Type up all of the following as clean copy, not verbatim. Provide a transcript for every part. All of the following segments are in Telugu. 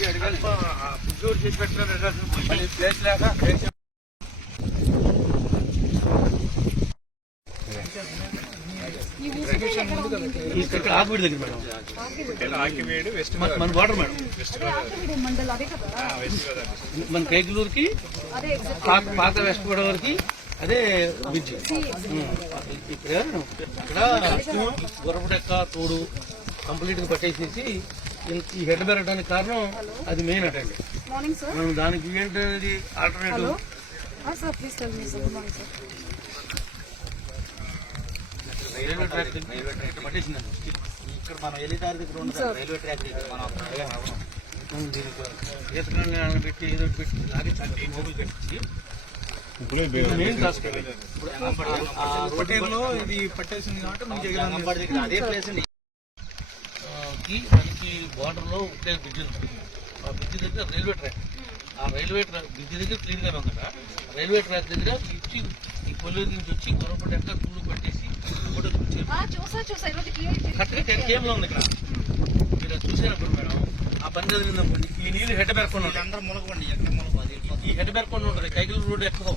చేసి పెట్టిన ప్లేస్ లేక ఇక్కడ ఆకివీడి దగ్గర మేడం, మన బార్డర్ మేడం, మన కైకలూరుకి పాత వెస్ట్ గోదావరికి అదే బ్రిడ్జ్. ఇక్కడ గుర్రపుడెక్క తోడు కంప్లీట్ గా పట్టేసేసి ఈ హెడ్ పెరగడానికి కారణం అది మెయిన్ అటండి. మనం దానికి ఏంటది ఆల్టర్నేటివ్. Railway track పట్టేసిందండి. ఇక్కడ మనం వెళ్ళేదారి దగ్గర ఉండదు రైల్వే ట్రాక్ దగ్గర మనం దీనికి పెట్టి ఏదో పెట్టి లాగే మొబైల్ కట్టించి ఇది పట్టేసింది కాబట్టి అదే ప్లేస్ అండి. మనకి బార్డర్ లో ఒకే బ్రిడ్జ్ ఉంది. ఆ బ్రిడ్జ్ దగ్గర రైల్వే ట్రాక్, ఆ రైల్వే ట్రాక్ బ్రిడ్జ్ దగ్గర క్లీన్ గానే ఉంది. రైల్వే ట్రాక్ దగ్గర ఇచ్చి ఈ కొల్లూరు నుంచి వచ్చి గొర్రపట్టి ఎక్కడ తూడు పట్టేసి కరెక్ట్గా 10 km ఉంది. ఇక్కడ మీరు చూసేటప్పుడు మేడం ఆ పని చదివినప్పుడు ఈ నీళ్ళు హెడ్ పెరగకుండా ఉంటాయి. అందరూ మునగండి, ఎక్కడ మునగదు ఈ హెడ్ పెరగకుండా ఉంటుంది. కైకిల్ రోడ్ ఎక్కువ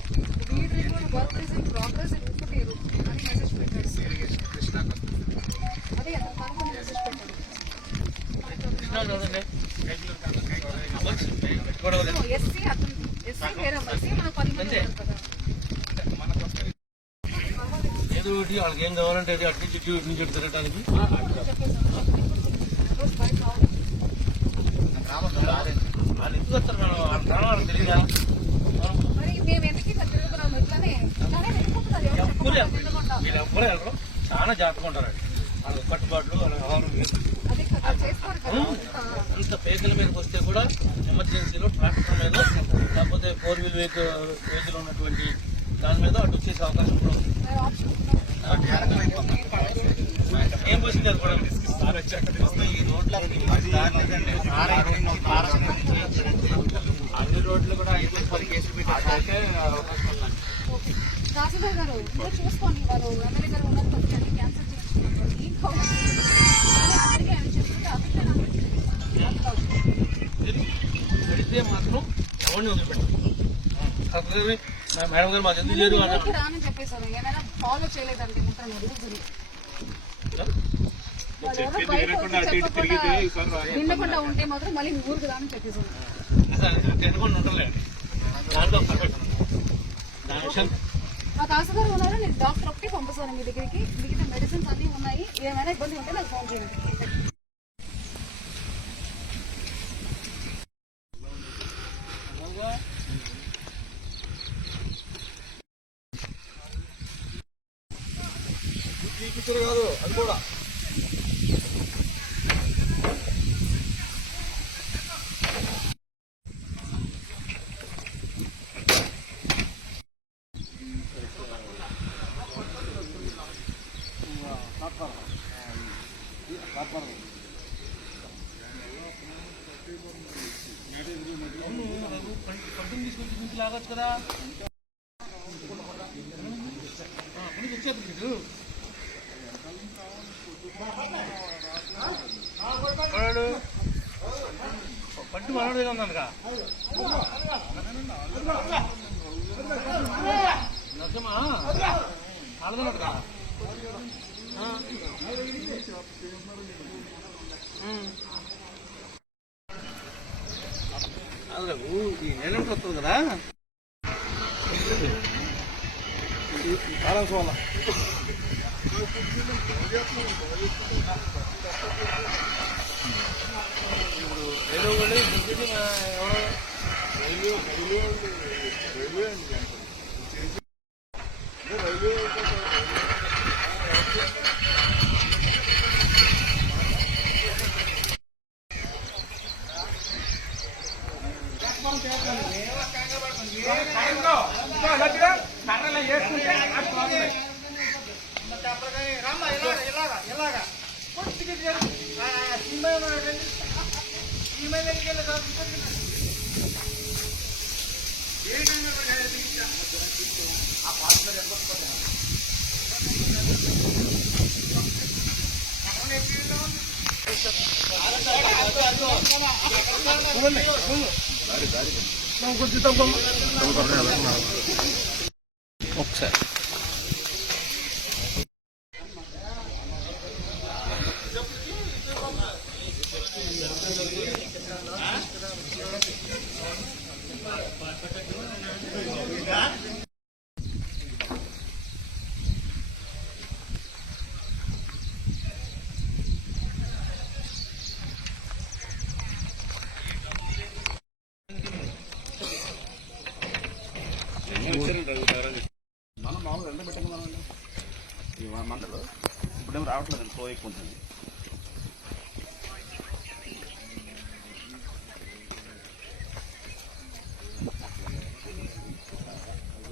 ఏదో ఒకటి వాళ్ళకి ఏం కావాలంటే అది అటు నుంచి ఇటు నుంచి తిరగడానికి వాళ్ళు ఎందుకు వస్తారు మేడం? వాళ్ళకి తెలియదా? వీళ్ళెవ్వరూ వెళ్ళరు, చాలా జాగ్రత్తగా ఉంటారండి. వాళ్ళ కట్టుబాట్లు అంత పేకల మీదకి వస్తే కూడా ఎమర్జెన్సీలో ట్రాక్టర్ మీద లేకపోతే 4 wheel వెహికల్ ఉన్నటువంటి దాని మీద అటు వచ్చేసే అవకాశం కూడా ఉంది. ఏం పోసింది అది కూడా ఈ రోడ్ల అన్ని రోడ్లు కూడా 5-10 కేసులు పెట్టి తహసీల్దార్ గారు చూసుకోండి. వాళ్ళు ఎమ్మెల్యే గారు ఉన్నది క్యాన్సర్ పెడితే మాత్రం ఎవరిని వదిలిపెట్టారు. మేడం గారు మాకు ఎందుకు లేదు రాని చెప్పేసారు. ఏమైనా ఫాలో చేయలేదంటే నిండకుండా ఉంటే మాత్రం మళ్ళీ ఊరికి రాని చెప్పేసాను. తినకుండా ఉండలేదు దాంట్లో మా తహసీల్దార్ ఉన్నారు, నేను డాక్టర్ ఒకటి పంపిస్తాను మీ దగ్గరికి. మిగతా మెడిసిన్స్ అన్ని ఉన్నాయి. ఏమైనా ఇబ్బంది ఉంటే నాకు ఫోన్ చేయండి. కాదు అది కూడా పట్టుని తీసుకొచ్చి నుంచి లాగొచ్చు కదా. వచ్చేది మీరు పట్టు మనోడిగా ఉందనుక నచ్చమా అలదన్నట్టుగా ఈ నెల వస్తుంది కదా కాలం సోల ఇప్పుడు రైల్వే వాళ్ళు రైల్వే ఒకసారి మనం మామూలుగా ఎంత పెట్టింది మనం మంటలు ఇప్పుడేమో రావట్లేదు ఫ్లో ఎక్కువ ఉంటుంది.